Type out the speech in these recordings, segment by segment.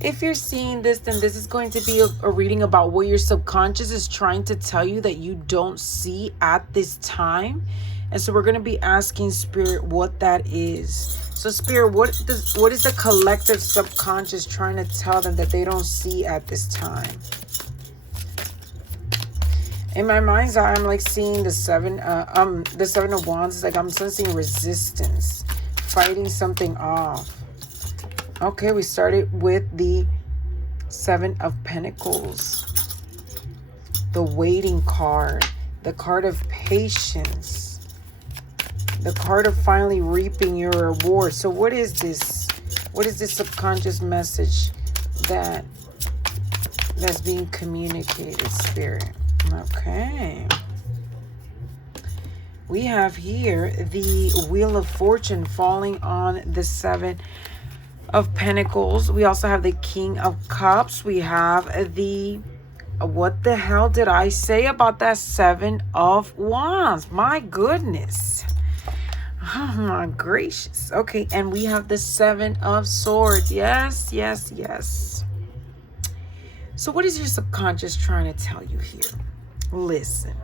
If you're seeing this, then this is going to be a reading about what your subconscious is trying to tell you that you don't see at this time. And so we're going to be asking Spirit what that is. So Spirit, what is the collective subconscious trying to tell them that they don't see at this time? In my mind's eye, I'm like seeing the seven of wands. It's like I'm sensing resistance, fighting something off. Okay, we started with the Seven of Pentacles, the waiting card, the card of patience, the card of finally reaping your reward. So what is this? What is this subconscious message that's being communicated, Spirit? Okay. We have here the Wheel of Fortune falling on the Seven of Pentacles. We also have the King of Cups. We have the, what the hell did I say about that Seven of Wands? My goodness. Oh my gracious. Okay, and we have the Seven of Swords. Yes, yes, yes. So what is your subconscious trying to tell you here? Listen.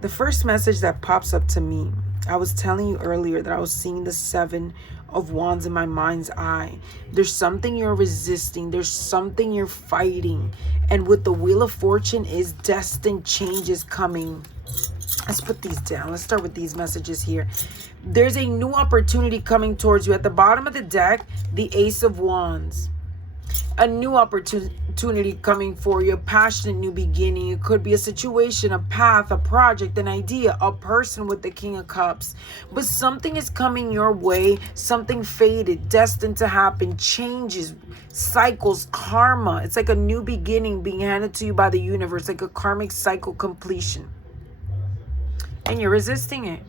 The first message that pops up to me, I was telling you earlier that I was seeing the Seven of Wands in my mind's eye. There's something you're resisting. There's something you're fighting. And with the Wheel of Fortune is destined changes coming. Let's put these down. Let's start with these messages here. There's a new opportunity coming towards you. At the bottom of the deck, the Ace of Wands. A new opportunity coming for you, a passionate new beginning. It could be a situation, a path, a project, an idea, a person with the King of Cups. But something is coming your way, something faded, destined to happen, changes, cycles, karma. It's like a new beginning being handed to you by the universe, like a karmic cycle completion. And you're resisting it.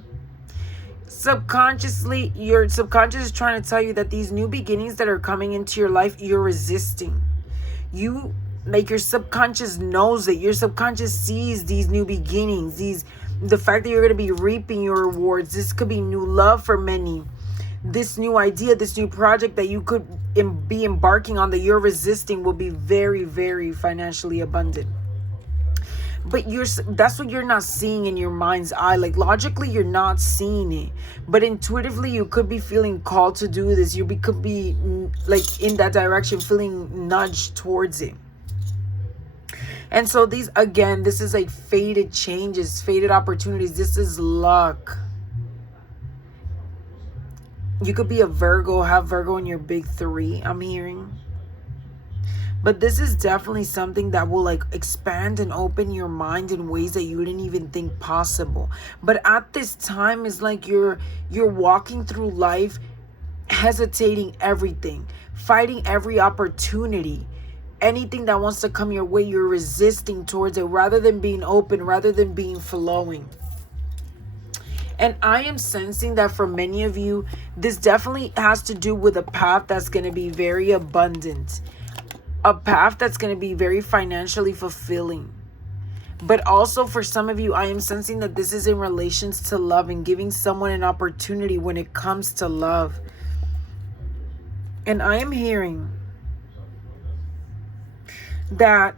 Subconsciously, your subconscious is trying to tell you that these new beginnings that are coming into your life, you're resisting. You, like, your subconscious knows it. Your subconscious sees these new beginnings, the fact that you're going to be reaping your rewards. This could be new love for many. This new idea, this new project that you could be embarking on that you're resisting will be very, very financially abundant. But that's what you're not seeing in your mind's eye. Like, logically, you're not seeing it. But intuitively, you could be feeling called to do this. You could be, like, in that direction, feeling nudged towards it. And so these, again, this is like faded changes, faded opportunities. This is luck. You could be a Virgo, have Virgo in your big three, I'm hearing. But this is definitely something that will, like, expand and open your mind in ways that you didn't even think possible. But at this time, it's like you're walking through life, hesitating everything, fighting every opportunity. Anything that wants to come your way, you're resisting towards it rather than being open, rather than being flowing. And I am sensing that for many of you, this definitely has to do with a path that's going to be very abundant. A path that's going to be very financially fulfilling. But also for some of you, I am sensing that this is in relations to love and giving someone an opportunity when it comes to love. And I am hearing that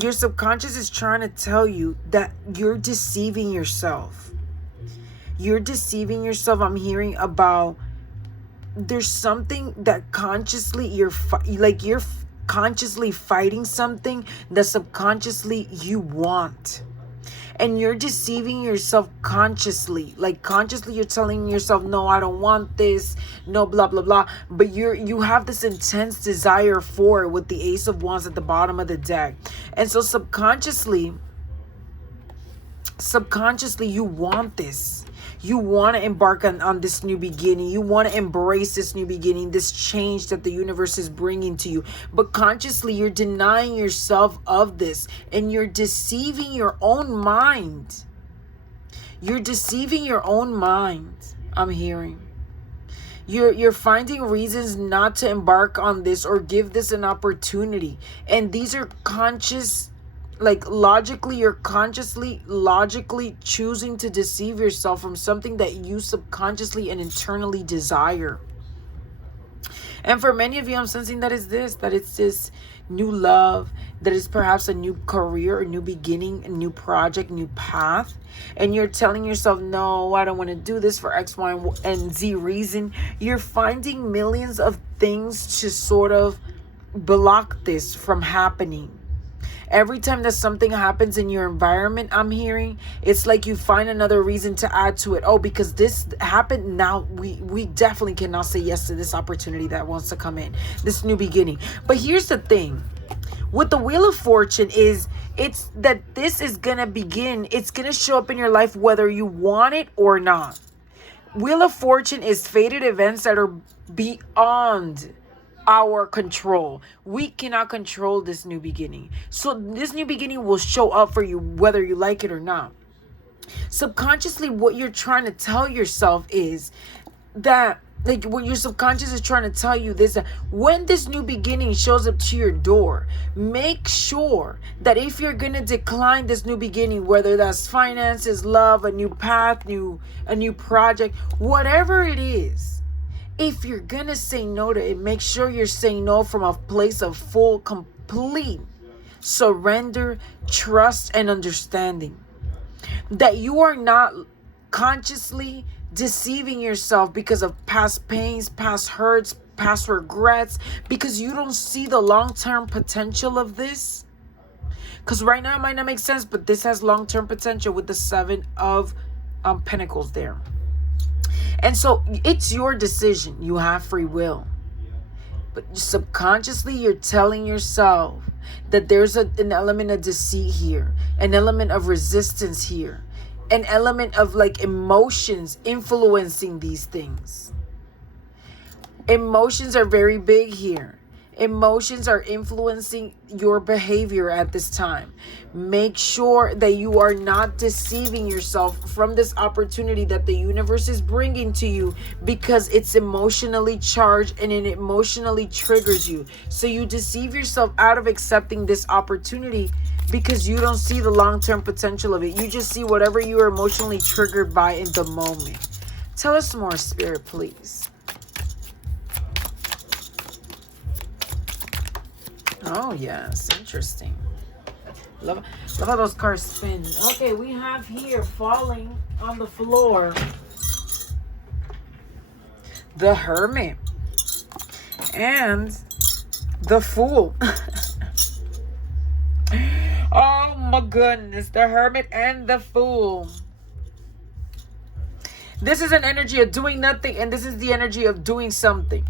your subconscious is trying to tell you that you're deceiving yourself. You're deceiving yourself. I'm hearing about there's something that consciously you're consciously fighting something that subconsciously you want. And you're deceiving yourself consciously. Like, consciously you're telling yourself, no, I don't want this, no, blah, blah, blah. But you have this intense desire for it with the Ace of Wands at the bottom of the deck. And so subconsciously you want this. You want to embark on this new beginning. You want to embrace this new beginning, this change that the universe is bringing to you. But consciously, you're denying yourself of this. And you're deceiving your own mind. You're deceiving your own mind, I'm hearing. You're finding reasons not to embark on this or give this an opportunity. And these are conscious, like, logically, you're consciously, logically choosing to deceive yourself from something that you subconsciously and internally desire. And for many of you, I'm sensing that it's this new love, that is perhaps a new career, a new beginning, a new project, new path. And you're telling yourself, no, I don't want to do this for X, Y, and Z reason. You're finding millions of things to sort of block this from happening. Every time that something happens in your environment, I'm hearing, it's like you find another reason to add to it. Oh, because this happened, now we definitely cannot say yes to this opportunity that wants to come in, this new beginning. But here's the thing. With the Wheel of Fortune it's that this is going to begin. It's going to show up in your life whether you want it or not. Wheel of Fortune is fated events that are beyond our control. We cannot control this new beginning. So this new beginning will show up for you whether you like it or not. Subconsciously, what you're trying to tell yourself is that, like, what your subconscious is trying to tell you this, that when this new beginning shows up to your door, make sure that if you're going to decline this new beginning, whether that's finances, love, a new path, a new project, whatever it is, if you're going to say no to it, make sure you're saying no from a place of full, complete surrender, trust, and understanding. That you are not consciously deceiving yourself because of past pains, past hurts, past regrets, because you don't see the long-term potential of this. Because right now it might not make sense, but this has long-term potential with the 7 of Pentacles there. And so it's your decision. You have free will. But subconsciously, you're telling yourself that there's an element of deceit here, an element of resistance here, an element of like emotions influencing these things. Emotions are very big here. Emotions are influencing your behavior at this time. Make sure that you are not deceiving yourself from this opportunity that the universe is bringing to you, because it's emotionally charged and it emotionally triggers you. So you deceive yourself out of accepting this opportunity because you don't see the long-term potential of it. You just see whatever you are emotionally triggered by in the moment. Tell us more, Spirit, please. Oh, yes. Interesting. Love how those cards spin. Okay, we have here falling on the floor the Hermit and the Fool. Oh, my goodness. The Hermit and the Fool. This is an energy of doing nothing, and this is the energy of doing something.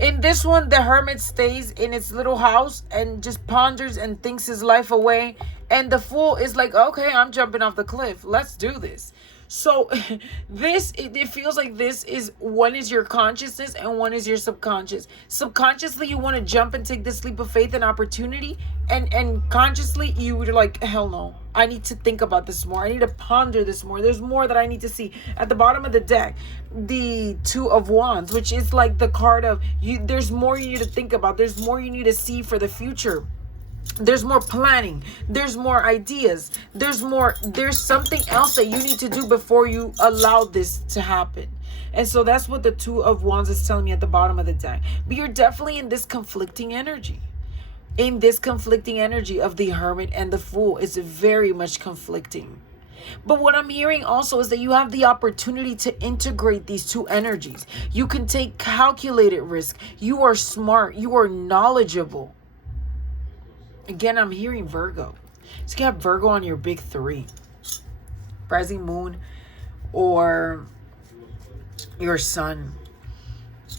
In this one, the Hermit stays in its little house and just ponders and thinks his life away. And the Fool is like, okay, I'm jumping off the cliff. Let's do this. So it feels like this is, one is your consciousness and one is your subconscious. Subconsciously, you want to jump and take this leap of faith and opportunity. And consciously, you would like, hell no. I need to think about this more. I need to ponder this more. There's more that I need to see. At the bottom of the deck, the 2 of Wands, which is like the card of you. There's more you need to think about. There's more you need to see for the future. There's more planning. There's more ideas. There's something else that you need to do before you allow this to happen. And so that's what the 2 of Wands is telling me at the bottom of the deck. But you're definitely in this conflicting energy. In this conflicting energy of the Hermit and the Fool is very much conflicting. But what I'm hearing also is that you have the opportunity to integrate these 2 energies. You can take calculated risk. You are smart. You are knowledgeable. Again, I'm hearing Virgo. So you have Virgo on your big 3. Rising moon or your sun.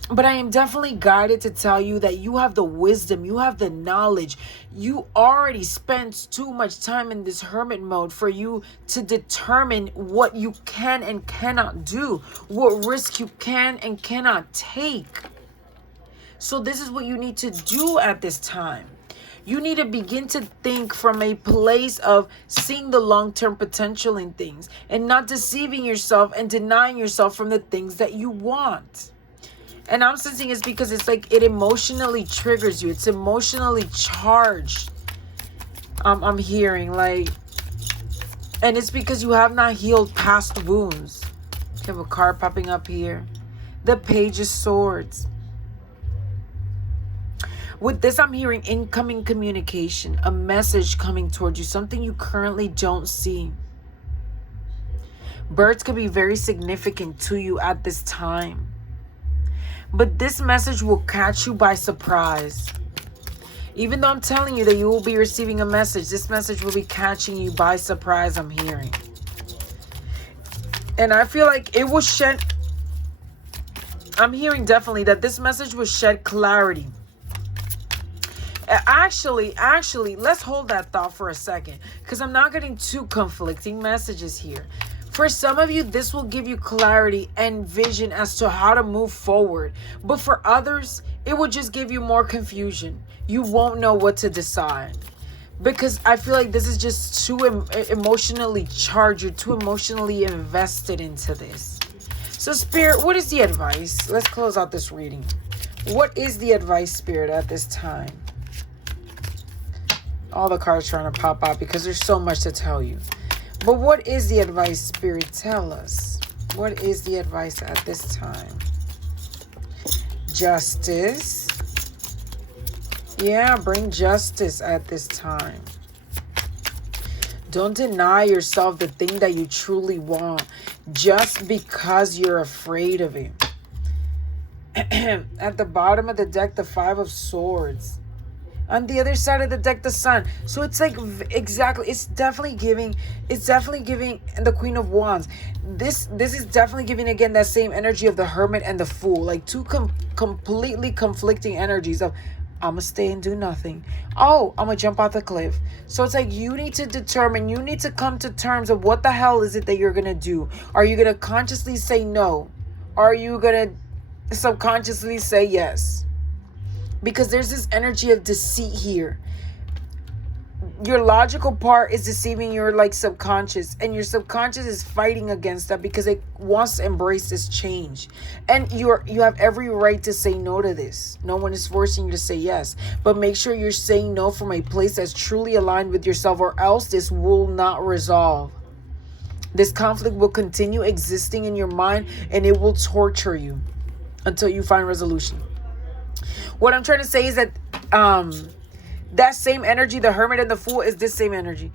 But I am definitely guided to tell you that you have the wisdom. You have the knowledge. You already spent too much time in this hermit mode for you to determine what you can and cannot do. What risk you can and cannot take. So this is what you need to do at this time. You need to begin to think from a place of seeing the long-term potential in things and not deceiving yourself and denying yourself from the things that you want. And I'm sensing it's because it's like it emotionally triggers you. It's emotionally charged. I'm hearing like, and it's because you have not healed past wounds. You have a card popping up here. The Page of Swords. With this, I'm hearing incoming communication, a message coming towards you, something you currently don't see. Birds could be very significant to you at this time. But this message will catch you by surprise. Even though I'm telling you that you will be receiving a message, this message will be catching you by surprise, I'm hearing. And I feel like it will shed... I'm hearing definitely that this message will shed clarity. Actually, let's hold that thought for a second, because I'm not getting two conflicting messages here. For some of you, this will give you clarity and vision as to how to move forward. But for others, it will just give you more confusion. You won't know what to decide. Because I feel like this is just too emotionally charged. You're too emotionally invested into this. So Spirit, what is the advice? Let's close out this reading. What is the advice, Spirit, at this time? All the cards trying to pop out because there's so much to tell you. But what is the advice, Spirit? Tell us. What is the advice at this time? Justice. Yeah, bring justice at this time. Don't deny yourself the thing that you truly want just because you're afraid of it. At the bottom of the deck, the Five of Swords. On the other side of the deck, the Sun. So it's like exactly, it's definitely giving the Queen of Wands. This is definitely giving again that same energy of the Hermit and the Fool, like two completely conflicting energies of I'm gonna stay and do nothing. Oh, I'm gonna jump off the cliff. So it's like you need to determine, you need to come to terms of what the hell is it that you're gonna do. Are you gonna consciously say no? Are you gonna subconsciously say yes? Because there's this energy of deceit here. Your logical part is deceiving your like subconscious, and your subconscious is fighting against that because it wants to embrace this change. And you have every right to say no to this. No one is forcing you to say yes, but make sure you're saying no from a place that's truly aligned with yourself, or else this will not resolve. This conflict will continue existing in your mind, and it will torture you until you find resolution. What I'm trying to say is that that same energy, the Hermit and the Fool, is this same energy.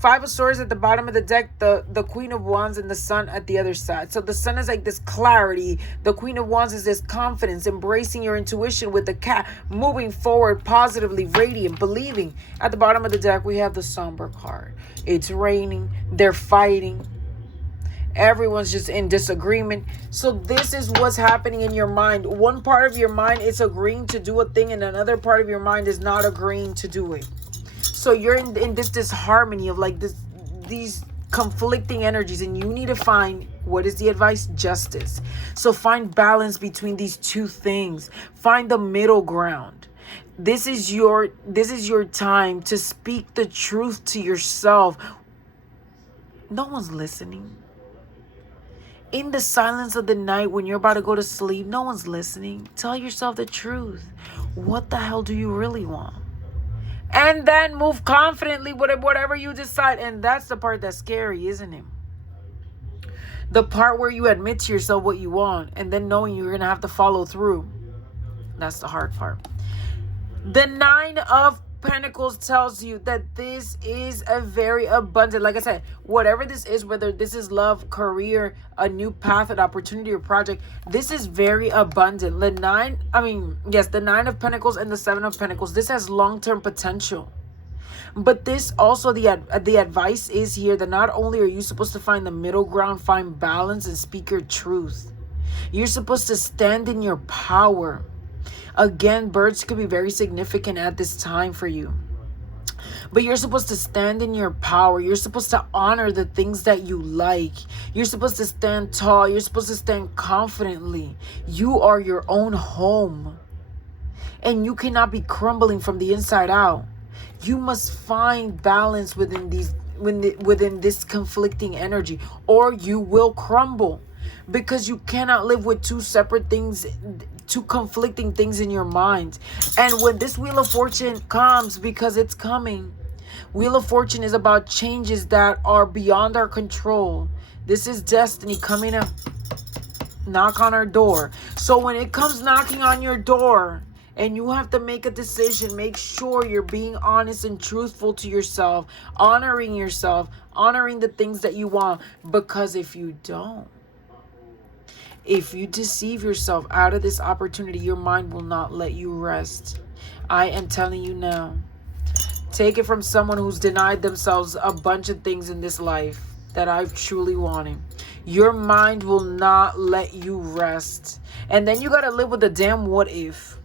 Five of Swords at the bottom of the deck, the Queen of Wands and the Sun at the other side. So the Sun is like this clarity. The Queen of Wands is this confidence, embracing your intuition with the cat, moving forward positively, radiant, believing. At the bottom of the deck, we have the somber card. It's raining. They're fighting. Everyone's just in disagreement. So this is what's happening in your mind. One part of your mind is agreeing to do a thing, and another part of your mind is not agreeing to do it. So you're in this disharmony of like these conflicting energies, and you need to find, what is the advice? Justice. So find balance between these two things. Find the middle ground. This is your time to speak the truth to yourself. No one's listening. In the silence of the night, when you're about to go to sleep, no one's listening. Tell yourself the truth. What the hell do you really want? And then move confidently with whatever you decide. And that's the part that's scary, isn't it? The part where you admit to yourself what you want, and then knowing you're going to have to follow through. That's the hard part. The Nine of Pentacles tells you that this is a very abundant, like I said, whatever this is, whether this is love, career, a new path, an opportunity or project, this is very abundant. The Nine of Pentacles and the Seven of Pentacles, this has long-term potential. But this also, the advice is here that not only are you supposed to find the middle ground, find balance and speak your truth. You're supposed to stand in your power. Again, birds could be very significant at this time for you. But you're supposed to stand in your power. You're supposed to honor the things that you like. You're supposed to stand tall. You're supposed to stand confidently. You are your own home. And you cannot be crumbling from the inside out. You must find balance within this conflicting energy, or you will crumble. Because you cannot live with two separate things, two conflicting things in your mind. And when this Wheel of Fortune comes, because it's coming, Wheel of Fortune is about changes that are beyond our control. This is destiny coming to knock on our door. So when it comes knocking on your door And you have to make a decision. Make sure you're being honest and truthful to yourself, honoring yourself, honoring the things that you want. Because if you don't, if you deceive yourself out of this opportunity, your mind will not let you rest. I am telling you now. Take it from someone who's denied themselves a bunch of things in this life that I've truly wanted. Your mind will not let you rest. And then you got to live with the damn what if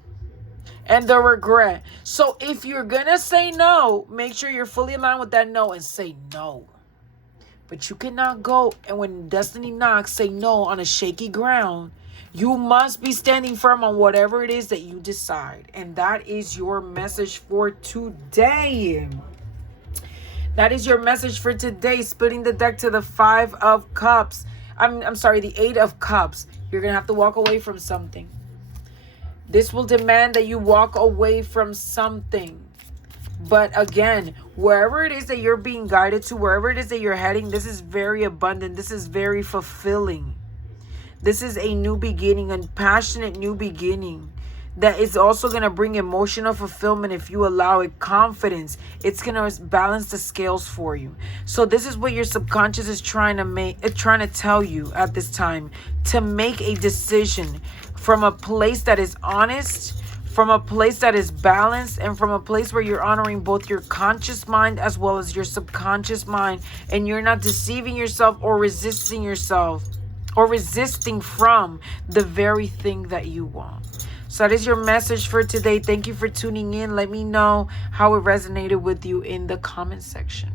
and the regret. So if you're going to say no, make sure you're fully aligned with that no and say no. But you cannot go and when destiny knocks, say no on a shaky ground. You must be standing firm on whatever it is that you decide. And that is your message for today. That is your message for today. Splitting the deck to the 5 of Cups. I'm sorry, the 8 of Cups. You're going to have to walk away from something. This will demand that you walk away from something. But again, wherever it is that you're being guided to, wherever it is that you're heading, this is very abundant. This is very fulfilling. This is a new beginning, a passionate new beginning that is also going to bring emotional fulfillment if you allow it, confidence. It's going to balance the scales for you. So this is what your subconscious is trying to tell you at this time, to make a decision from a place that is honest, from a place that is balanced, and from a place where you're honoring both your conscious mind as well as your subconscious mind, and you're not deceiving yourself or resisting yourself or resisting from the very thing that you want. So that is your message for today. Thank you for tuning in. Let me know how it resonated with you in the comment section.